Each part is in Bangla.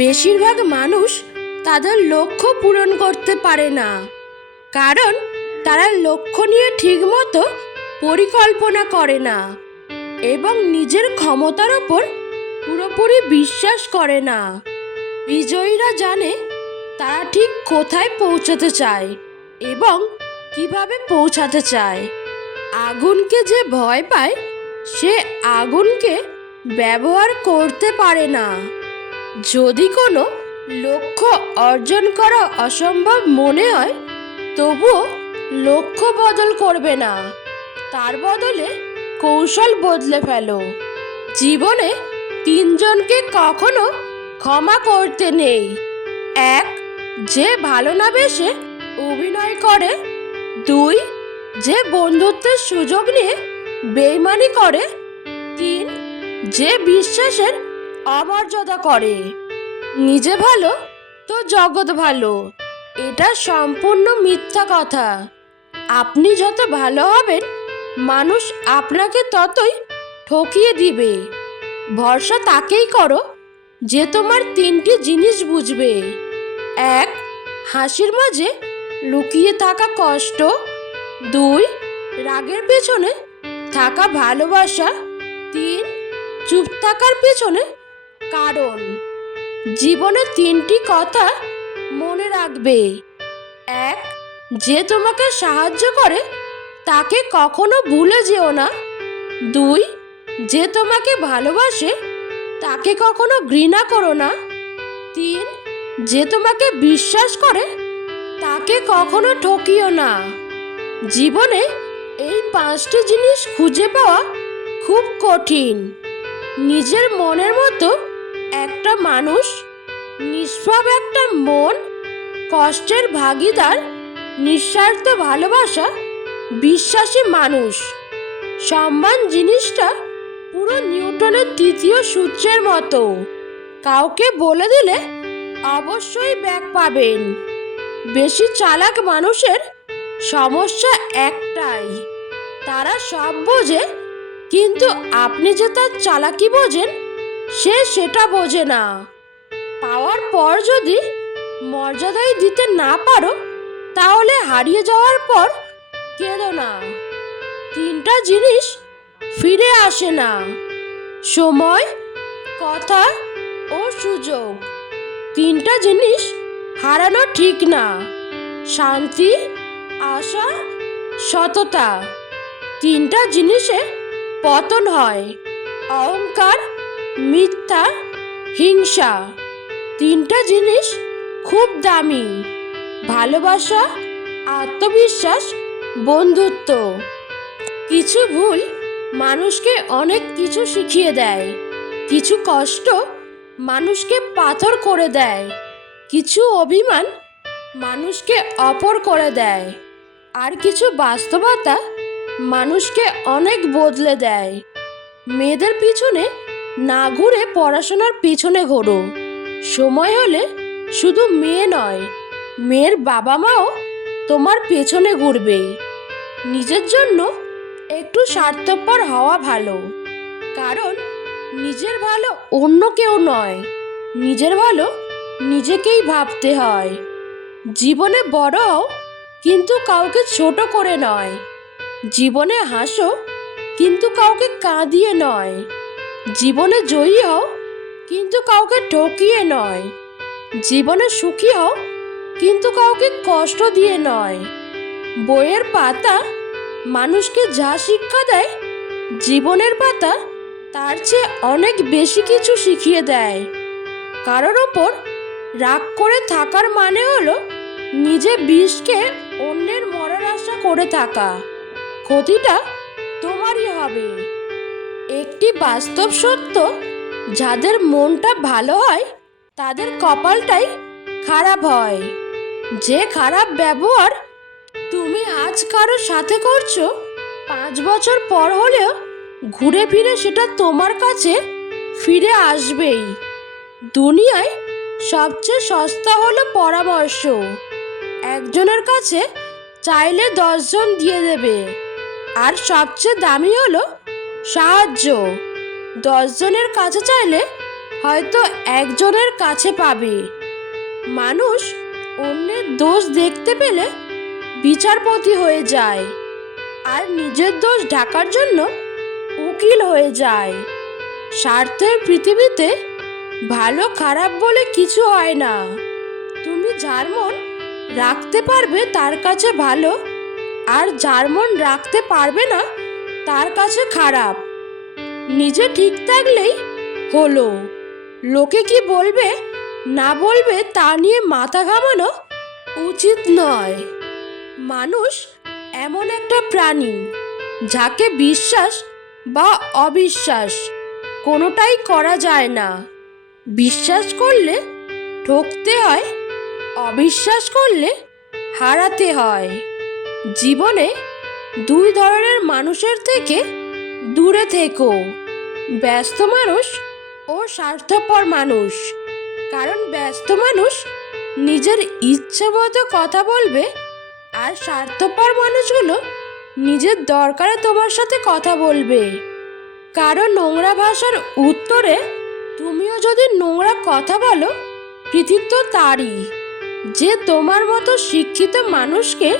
বেশিরভাগ মানুষ তাদের লক্ষ্য পূরণ করতে পারে না। কারণ তারা লক্ষ্য নিয়ে ঠিকমতো পরিকল্পনা করে না এবং নিজের ক্ষমতার ওপর পুরোপুরি বিশ্বাস করে না। বিজয়ীরা জানে তারা ঠিক কোথায় পৌঁছাতে চায় এবং কীভাবে পৌঁছাতে চায়। আগুনকে যে ভয় পায়, সে আগুনকে ব্যবহার করতে পারে না। যদি কোনো লক্ষ্য অর্জন করা অসম্ভব মনে হয়, তবুও লক্ষ্য বদল করবে না। তার বদলে কৌশল বদলে ফেলো। জীবনে তিনজনকে কখনো ক্ষমা করতে নেই। এক, যে ভালো না বেসে অভিনয় করে। দুই, যে বন্ধুত্বের সুযোগ নিয়ে বেইমানি করে। তিন, যে বিশ্বাসের অমর্যাদা করে। নিজে ভালো, তো জগৎ ভালো। এটা সম্পূর্ণ মিথ্যা কথা। আপনি যত ভালো হবেন, মানুষ আপনাকে ততই ঠকিয়ে দিবে। ভরসা তাকেই করো যে তোমার তিনটি জিনিস বুঝবে। এক, হাসির মাঝে লুকিয়ে থাকা কষ্ট। দুই, রাগের পেছনে থাকা ভালোবাসা। তিন, চুপ থাকার পেছনে কারণ। জীবনে তিনটি কথা মনে রাখবে। এক, যে তোমাকে সাহায্য করে, তাকে কখনো ভুলে যেও না। দুই, যে তোমাকে ভালোবাসে, তাকে কখনো ঘৃণা করো না। তিন, যে তোমাকে বিশ্বাস করে, তাকে কখনো ঠকিও না। জীবনে এই পাঁচটি জিনিস খুঁজে পাওয়া খুব কঠিন। নিজের মনের মতো একটা মানুষ, নিষ্পাপ একটা মন, কষ্টের ভাগিদার, নিঃস্বার্থ ভালোবাসা, বিশ্বাসী মানুষ। সম্মান জিনিসটা পুরো নিউটনের তৃতীয় সূত্রের মতো। কাউকে বলে দিলে অবশ্যই ব্যাগ পাবেন। বেশি চালাক মানুষের সমস্যা একটাই, তারা সব বোঝে, কিন্তু আপনি যে তার চালাকি বোঝেন সে সেটা বোঝে না। পাওয়ার পর যদি মর্যাদাই দিতে না পারো, তাহলে হারিয়ে যাওয়ার পর কেঁদো না। তিনটা জিনিস ফিরে আসে না। সময়, কথা ও সুযোগ। তিনটা জিনিস হারানো ঠিক না। শান্তি, আশা, সততা। তিনটা জিনিসে পতন হয়। অহংকার মিথ্যা, হিংসা, তিনটা জিনিস খুব দামি। ভালোবাসা, আত্মবিশ্বাস, বন্ধুত্ব। কিছু ভুল মানুষকে অনেক কিছু শিখিয়ে দেয়। কিছু কষ্ট মানুষকে পাথর করে দেয়। কিছু অভিমান মানুষকে অপর করে দেয়। আর কিছু বাস্তবতা মানুষকে অনেক বদলে দেয়। মেয়েদের পিছনে না ঘুরে পড়াশোনার পিছনে ঘোরো। সময় হলে শুধু মেয়ে নয়, মেয়ের বাবা মাও তোমার পেছনে ঘুরবে। নিজের জন্য একটু স্বার্থপর হওয়া ভালো। কারণ নিজের ভালো অন্য কেউ নয়, নিজের ভালো নিজেকেই ভাবতে হয়। জীবনে বড় হও, কিন্তু কাউকে ছোট করে নয়। জীবনে হাসো, কিন্তু কাউকে কাঁদিয়ে নয়। জীবনে জয়ী হও, কিন্তু কাউকে ঠকিয়ে নয়। জীবনে সুখী হও, কিন্তু কাউকে কষ্ট দিয়ে নয়। বইয়ের পাতা মানুষকে যা শিক্ষা দেয়, জীবনের পাতা তার চেয়ে অনেক বেশি কিছু শিখিয়ে দেয়। কারোর ওপর রাগ করে থাকার মানে হলো নিজে বিষকে অন্যের মরার আশা করে থাকা। ক্ষতিটা তোমারই হবে। একটি বাস্তব সত্য, যাদের মনটা ভালো হয়, তাদের কপালটাই খারাপ হয়। যে খারাপ ব্যবহার তুমি আজ কারও সাথে করছ, পাঁচ বছর পর হলেও ঘুরে ফিরে সেটা তোমার কাছে ফিরে আসবেই। দুনিয়ায় সবচেয়ে সস্তা হলো পরামর্শ। একজনের কাছে চাইলে দশজন দিয়ে দেবে। আর সবচেয়ে দামি হলো সাহায্য। দশজনের কাছে চাইলে হয়তো একজনের কাছে পাবে। মানুষ অন্যের দোষ দেখতে পেলে বিচারপতি হয়ে যায় আর নিজের দোষ ঢাকার জন্য উকিল হয়ে যায়। স্বার্থের পৃথিবীতে ভালো খারাপ বলে কিছু হয় না। তুমি যার মন রাখতে পারবে তার কাছে ভালো, আর যার মন রাখতে পারবে না তার কাছে খারাপ। নিজে ঠিক থাকলেই হলো। লোকে কি বলবে, না বলবে তা নিয়ে মাথা ঘামানো উচিত নয়। মানুষ এমন একটা প্রাণী, যাকে বিশ্বাস বা অবিশ্বাস কোনোটাই করা যায় না। বিশ্বাস করলে ঠকতে হয়, অবিশ্বাস করলে হারাতে হয়। জীবনে দুই ধরনের মানুষের থেকে দূরে থেকো। ব্যস্ত মানুষ ও স্বার্থপর মানুষ। কারণ ব্যস্ত মানুষ নিজের ইচ্ছে মতো কথা বলবে আর স্বার্থপর মানুষগুলো নিজের দরকারে তোমার সাথে কথা বলবে। কারণ নোংরা ভাষার উত্তরে তুমিও যদি নোংরা কথা বলো, কৃতিত্ব তারই। যে তোমার মতো শিক্ষিত মানুষকে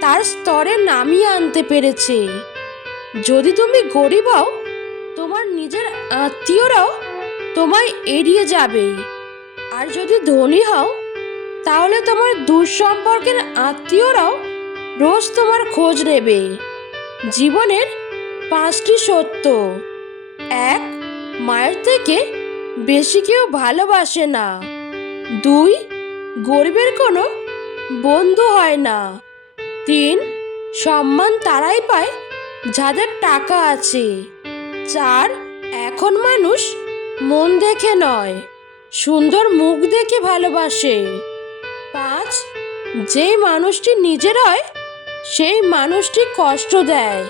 তার স্তরে নামিয়ে আনতে পেরেছে। যদি তুমি গরিব হও, তোমার নিজের আত্মীয়রাও তোমায় এড়িয়ে যাবে। আর যদি ধনী হও, তাহলে তোমার দূর সম্পর্কের আত্মীয়রাও রোজ তোমার খোঁজ নেবে। জীবনের পাঁচটি সত্য। এক, মায়ের থেকে বেশি কেউ ভালোবাসে না। দুই, গরিবের কোনো বন্ধু হয় না। তিন সম্মান তারাই পায় যাদের টাকা আছে। চার এখন মানুষ মন দেখে নয়, সুন্দর মুখ দেখে ভালোবাসে। পাঁচ, যেই মানুষটি নিজের হয়, সেই মানুষটি কষ্ট দেয়।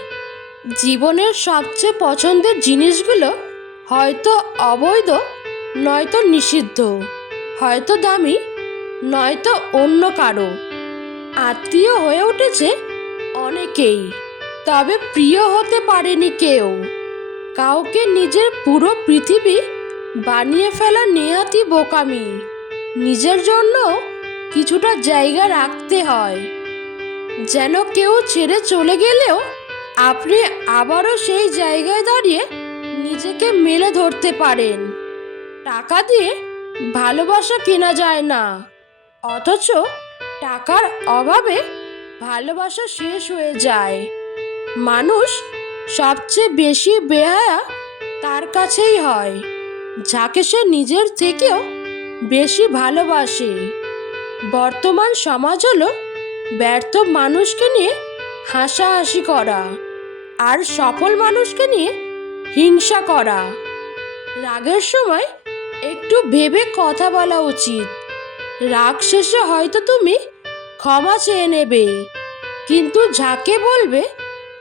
জীবনের সবচেয়ে পছন্দের জিনিসগুলো হয়তো অবৈধ, নয়তো নিষিদ্ধ, হয়তো দামি, নয়তো অন্য কারও। আত্মীয় হয়ে উঠেছে অনেকেই, তবে প্রিয় হতে পারেনি কেউ। কাউকে নিজের পুরো পৃথিবী বানিয়ে ফেলা নেহাতি বোকামি। নিজের জন্য কিছুটা জায়গা রাখতে হয়। যেন কেউ ছেড়ে চলে গেলেও আপনি আবারও সেই জায়গায় দাঁড়িয়ে নিজেকে মেলে ধরতে পারেন। টাকা দিয়ে ভালোবাসা কেনা যায় না। অথচ টাকার অভাবে ভালোবাসা শেষ হয়ে যায়। মানুষ সবচেয়ে বেশি বেহায়া তার কাছেই হয়, যাকে সে নিজের থেকেও বেশি ভালোবাসে। বর্তমান সমাজ হলো ব্যর্থ মানুষকে নিয়ে হাসাহাসি করা আর সফল মানুষকে নিয়ে হিংসা করা। রাগের সময় একটু ভেবে কথা বলা উচিত। শেষে হয়তো তুমি ক্ষমা চেয়ে নেবে। কিন্তু যাকে বলবে,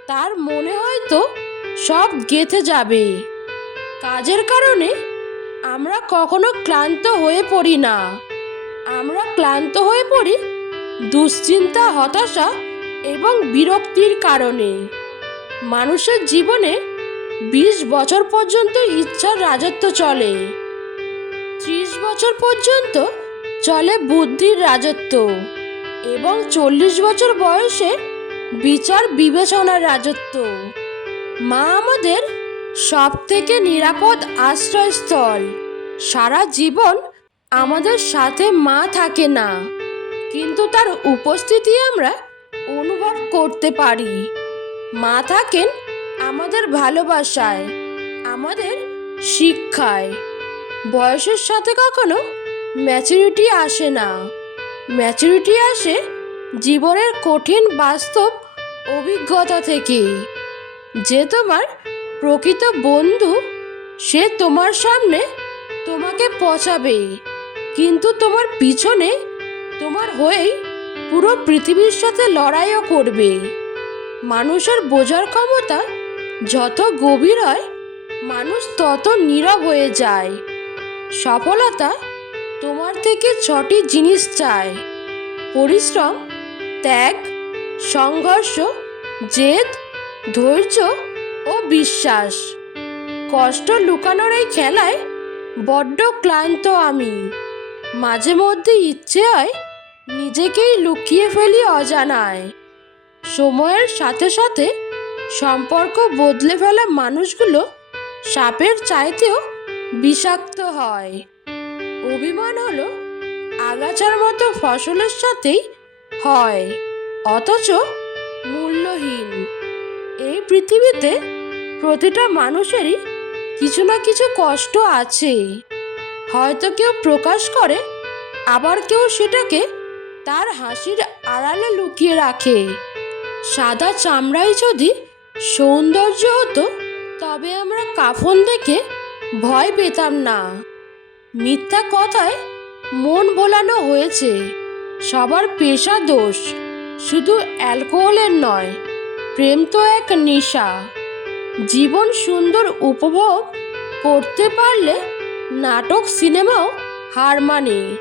তার মনে হয়তো সব গেথে যাবে। কাজের কারণে আমরা কখনো ক্লান্ত হয়ে পড়ি না। আমরা ক্লান্ত হয়ে পড়ি দুশ্চিন্তা, হতাশা এবং বিরক্তির কারণে। মানুষের জীবনে বিশ বছর পর্যন্ত ইচ্ছার রাজত্ব চলে। ত্রিশ বছর পর্যন্ত চলে বুদ্ধির রাজত্ব। এবং চল্লিশ বছর বয়সে বিচার বিবেচনার রাজত্ব। মা আমাদের সব থেকে নিরাপদ আশ্রয়স্থল। সারা জীবন আমাদের সাথে মা থাকে না। কিন্তু তার উপস্থিতি আমরা অনুভব করতে পারি। মা থাকেন আমাদের ভালোবাসায়, আমাদের শিক্ষায়। বয়সের সাথে কখনো ম্যাচুরিটি আসে না। ম্যাচুরিটি আসে জীবনের কঠিন বাস্তব অভিজ্ঞতা থেকে যে তোমার প্রকৃত বন্ধু, সে তোমার সামনে তোমাকে পচাবে কিন্তু তোমার পিছনে তোমার হয়েই পুরো পৃথিবীর সাথে লড়াইও করবে। মানুষের বোঝার ক্ষমতা যত গভীর হয়, মানুষ তত নীরব হয়ে যায়। সফলতা তোমার থেকে ছটি জিনিস চায় পরিশ্রম, ত্যাগ, সংঘর্ষ, জেদ, ধৈর্য ও বিশ্বাস। কষ্ট লুকানোর এই খেলায় বড্ড ক্লান্ত আমি। মাঝে মধ্যে ইচ্ছে হয় নিজেকেই লুকিয়ে ফেলি অজানায়। সময়ের সাথে সাথে সম্পর্ক বদলে ফেলা মানুষগুলো সাপের চাইতেও বিষাক্ত হয়। অভিমান হলো আগাছার মতো ফসলের সাথেই হয়, অথচ মূল্যহীন। এই পৃথিবীতে প্রতিটা মানুষেরই কিছু না কিছু কষ্ট আছে। হয়তো কেউ প্রকাশ করে, আবার কেউ সেটাকে তার হাসির আড়ালে লুকিয়ে রাখে। সাদা চামড়াই যদি সৌন্দর্য হতো, তবে আমরা কাফন দেখে ভয় পেতাম না। মিথ্যা কথায় মন ভোলানো হয়েছে। সবার পেশা দোষ, শুধু অ্যালকোহলের নয়, প্রেম তো এক নেশা। জীবন সুন্দর উপভোগ করতে পারলে নাটক, সিনেমাও হার মানে।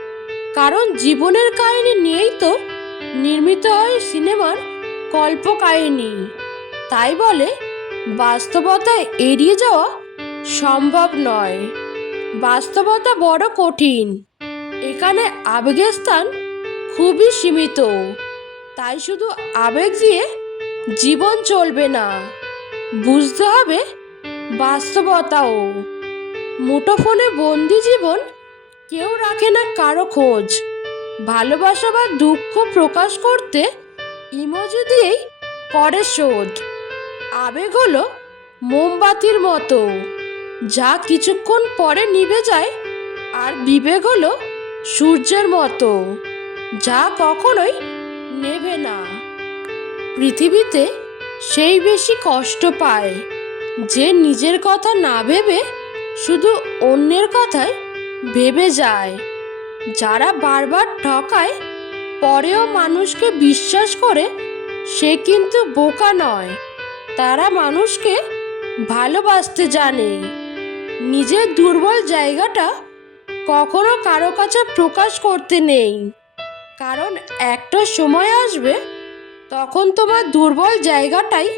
কারণ জীবনের কাহিনী নিয়েই তো নির্মিত হয় সিনেমার কল্পকাহিনী। তাই বলে বাস্তবতা এড়িয়ে যাওয়া সম্ভব নয়। বাস্তবতা বড় কঠিন। এখানে আবেগের স্থান খুবই সীমিত। তাই শুধু আবেগ দিয়ে জীবন চলবে না, বুঝতে হবে বাস্তবতাও। মুঠোফোনে বন্দি জীবন কেউ রাখে না কারও খোঁজ। ভালোবাসা বা দুঃখ প্রকাশ করতে ইমোজি দিয়েই করে শোধ। আবেগ হলো মোমবাতির মতো। যা কিছুক্ষণ পরে নিভে যায়, আর বিবেক হলো সূর্যের মতো, যা কখনোই নেবে না। পৃথিবীতে সেই বেশি কষ্ট পায় যে নিজের কথা না ভেবে শুধু অন্যের কথায় ভেবে যায়। যারা বারবার ঠকায়, পরেও মানুষকে বিশ্বাস করে সে কিন্তু বোকা নয়। তারা মানুষকে ভালোবাসতে জানে। নিজের দুর্বল জায়গাটা কখনো কারও কাছে প্রকাশ করতে নেই। কারণ একটা সময় আসবে, তখন তোমার দুর্বল জায়গাটাই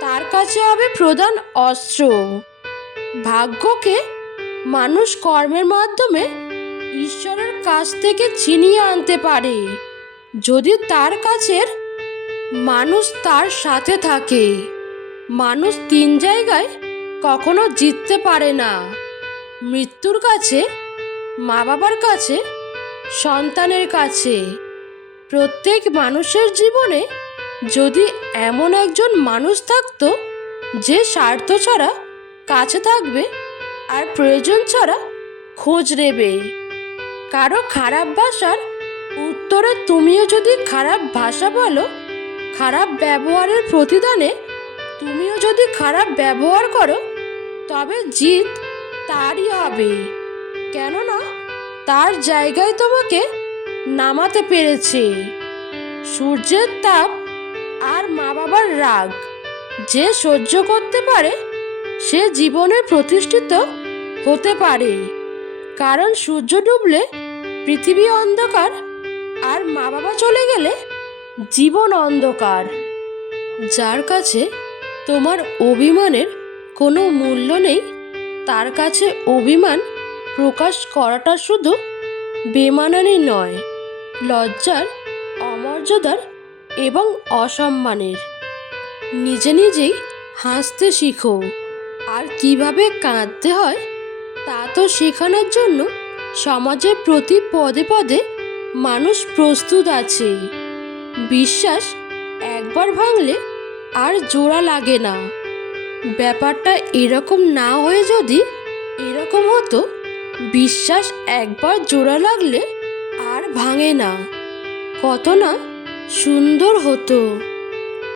তার কাছে হবে প্রধান অস্ত্র। ভাগ্যকে মানুষ কর্মের মাধ্যমে ঈশ্বরের কাছ থেকে ছিনিয়ে আনতে পারে। যদি তার কাছের মানুষ তার সাথে থাকে, মানুষ তিন জায়গায় কখনো জিততে পারে না। মৃত্যুর কাছে মা বাবার কাছে, সন্তানের কাছে। প্রত্যেক মানুষের জীবনে যদি এমন একজন মানুষ থাকতো, যে স্বার্থ ছাড়া কাছে থাকবে আর প্রয়োজন ছাড়া খোঁজ নেবে। কারও খারাপ ভাষার উত্তরে তুমিও যদি খারাপ ভাষা বলো, খারাপ ব্যবহারের প্রতিদানে তুমিও যদি খারাপ ব্যবহার করো তবে জিত তারই হবে। কেননা তার জায়গায় তোমাকে নামাতে পেরেছে। সূর্যের তাপ আর মা বাবার রাগ যে সহ্য করতে পারে, সে জীবনে প্রতিষ্ঠিত হতে পারে। কারণ সূর্য ডুবলে পৃথিবী অন্ধকার আর মা বাবা চলে গেলে জীবন অন্ধকার। যার কাছে তোমার অভিমানের কোনো মূল্য নেই। তার কাছে অভিমান প্রকাশ করাটা শুধু বেমানানি নয়, লজ্জার, অমর্যাদার এবং অসম্মানের। নিজে নিজেই হাসতে শিখো, আর কীভাবে কাঁদতে হয় তা তো শেখানোর জন্য সমাজের প্রতি পদে পদে মানুষ প্রস্তুত আছে। বিশ্বাস একবার ভাঙলে আর জোড়া লাগে না। ব্যাপারটা এরকম না হয়ে যদি এরকম হতো, বিশ্বাস একবার জোড়া লাগলে আর ভাঙে না। কত না সুন্দর হতো।